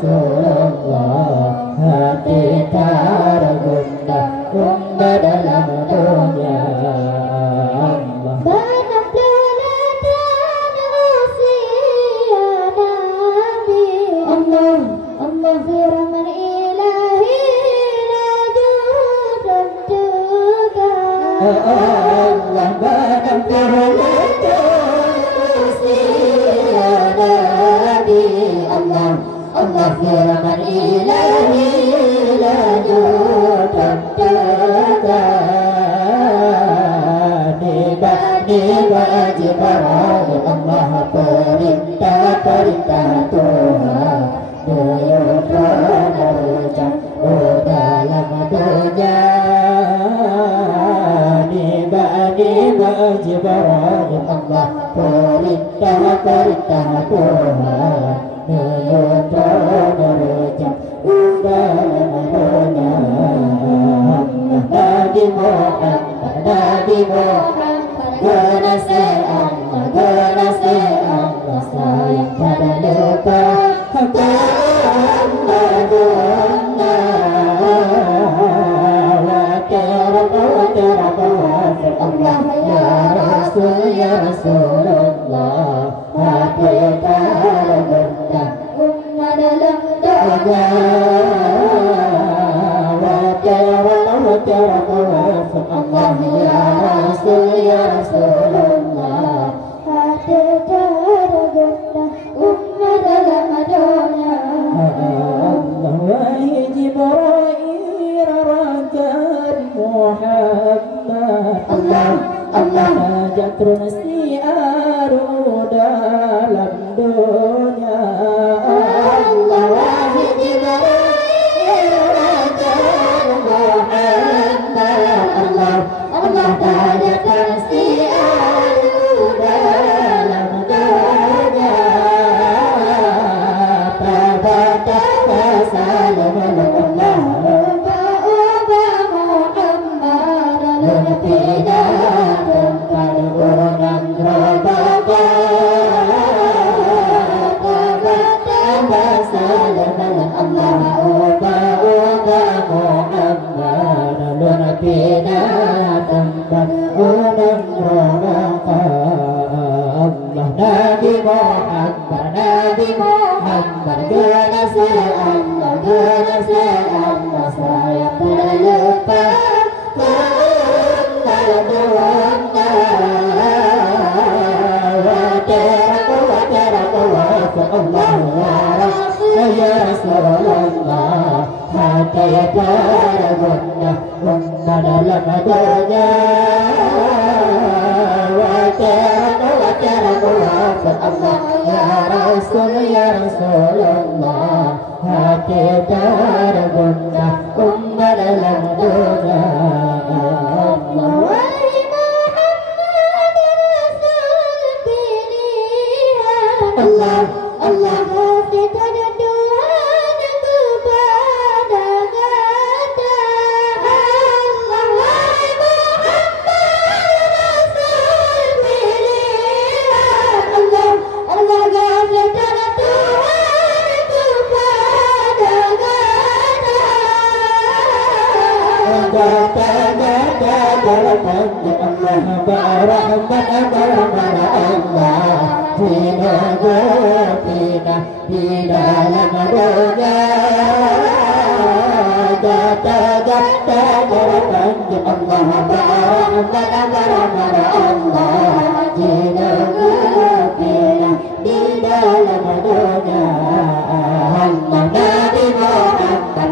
Rasulullah, hati tergundah umma dalam dunia Allah. Banyak pelatihan usia Nabi Allah, Allah firman ilahi lanjut juga Allah banyak pelatihan usia Nabi Allah, Allah firman ilahi lanjut juga wajib Allah perintah Tuhan Tuhan berjam dalam dunia wajib Allah perintah Tuhan Tuhan berjam dalam dunia Nabi Muhammad Nabi Muhammad Genasi Allah sayang pada lupa Allah ya Rasulullah, hati tergendah umma dalam dunia Allah ya Rasulullah, hati tergendah umma dalam dunia Allah. Wahai Jibril rakan Muhammad Allah hajat siaru dalam dunia Allah. Wahai Jibril rakan Muhammad Allah hajat siaru dalam dunia Tabata salam Allah Nabi Muhammad Genasi Allah sayang terlupa Allah ya Rasulullah, hati tergundah umma dalam dunia Allah ya Rasulullah, hati tergundah umma dalam dunia Allah. Wahai Muhammad Rasul pilihan Allah hati terduhan kepada kata Allah. Wahai Muhammad Rasul pilihan Allah hati terduhan kepada kata di dalam dunia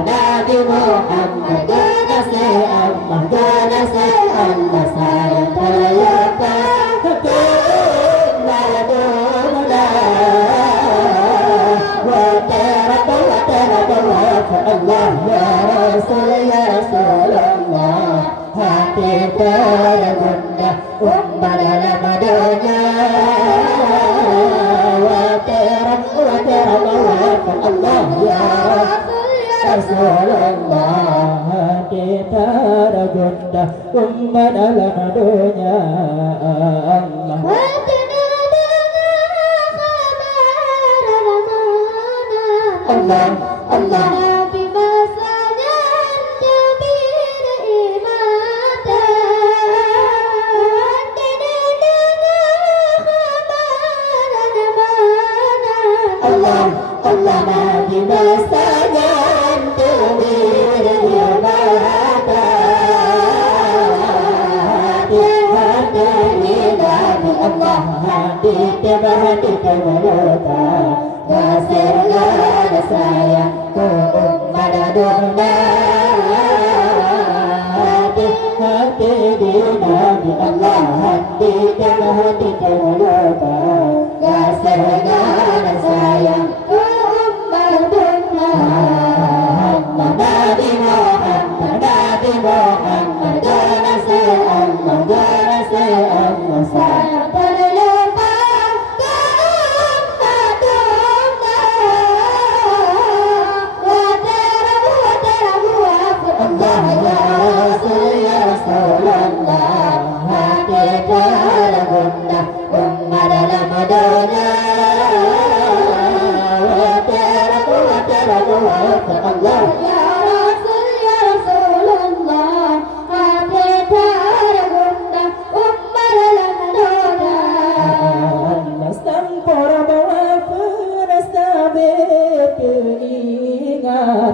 Nabi Muhammad Genasi Allah sayang terlupa Allah ya Rasulullah, hati tergundah umma dalam dunia Allah ya Rasulullah, hati tergundah umma dalam dunia Allah. Allah, Allah. Nabi masanya Jabir imata Allah, Allah. Nabi masanya Jabir imata Allah hati hati kemerota nasirlah saya ku umat dunia hati hati di Nabi Allah hati kemerota nasirlah saya ku umat dunia Nabi Muhammad Nabi Muhammad nasir Allah nasir Allah saya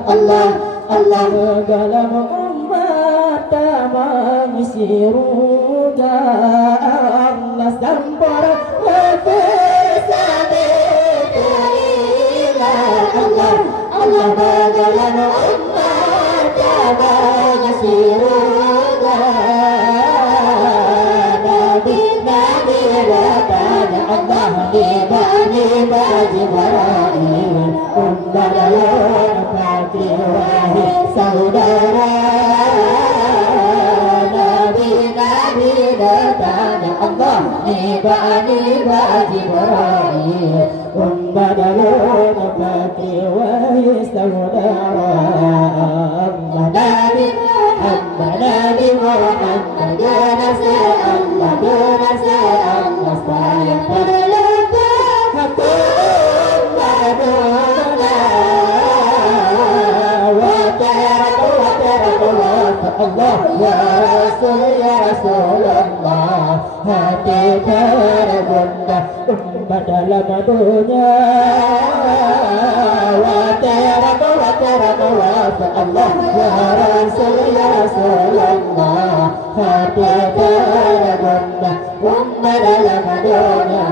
Allah, Allah dalam umat mengisi ruga Allah sampar bersama Allah, Allah dalam umat mengisi ruga Nabi Nabi datanya Allah di Jibril umat dalam wahai saudara Nabi Nabi datanya Allah niba Jibril umat dalam bakri wahai saudara Allah Nabi Muhammad nasir Allah saya terlepas aku Allah ya Rasul Allah hati terbunda umat dalam dunia wa Allah ya Rasul Allah hati terbunda umat dalam dunia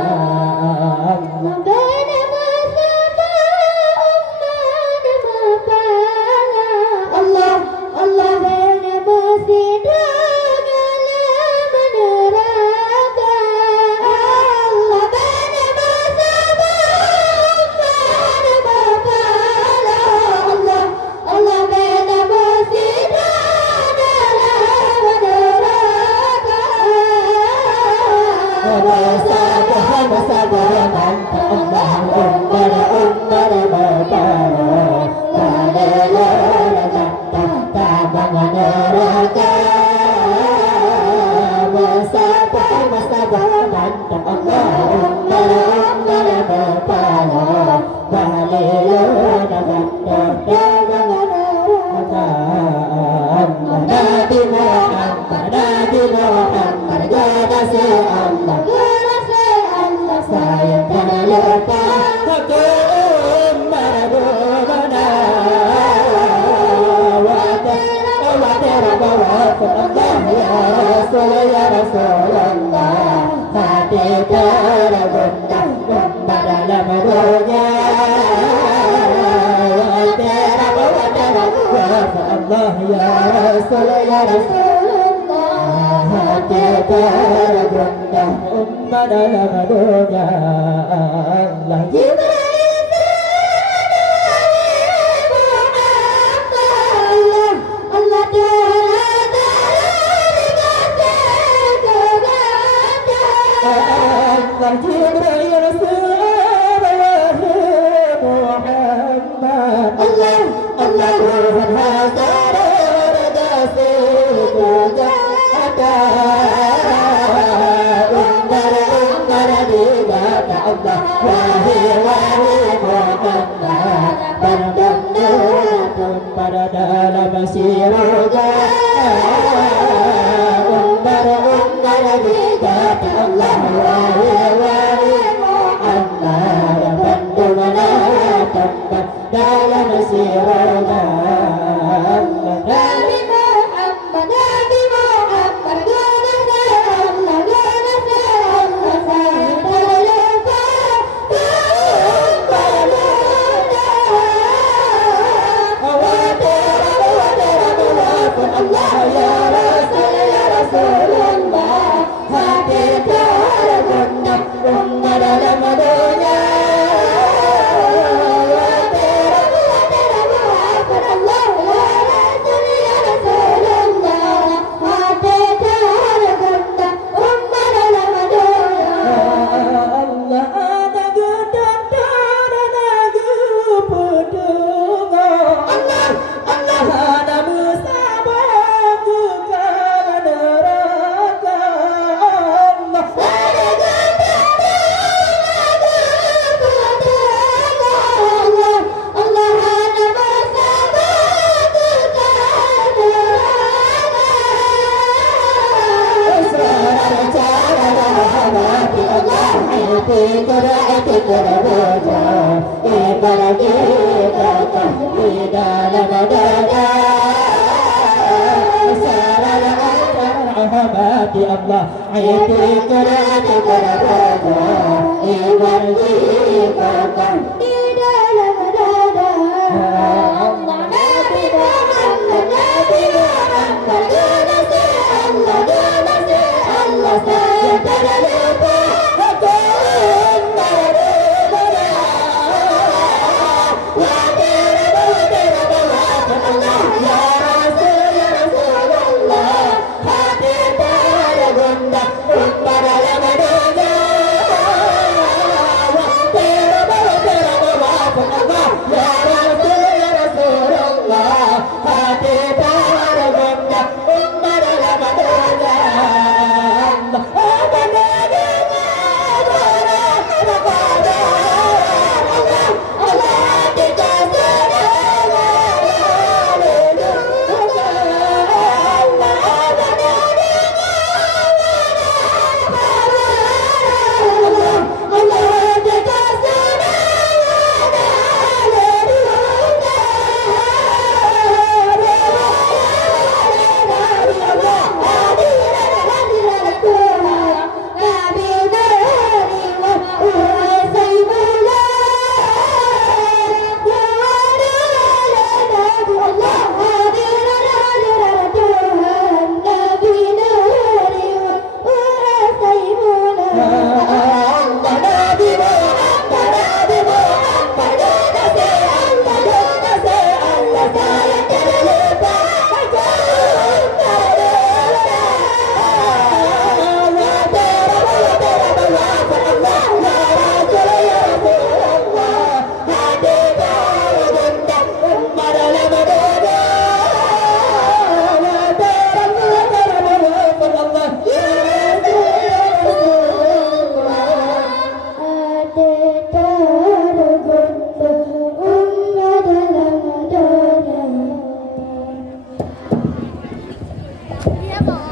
Ya Rasulullah hati terbunda umat dalam dunia Allah ya Rasulullah hati terbunda umat dalam dunia Allah Jibril Rasulullah Muhammad Allah Allah Tuhan Hazar Rasul ada umar di bata Allah wahai Muhammad Umar dalam siroga Umar dikata Allah wahai Allah bantu menatapkan dalam siroga Nabi Muhammad Allah ya Rasulullah hadir tergunda Umar dalam dunia Allah ya Rasulullah hadir tergunda Umar dalam dunia Allah ada gedang ada pedungo Allah ada Allah ayati kerana kerana iman dikatakan di dalam dada Allah Nabi Muhammad Allah saya terlupa Iya, Bang.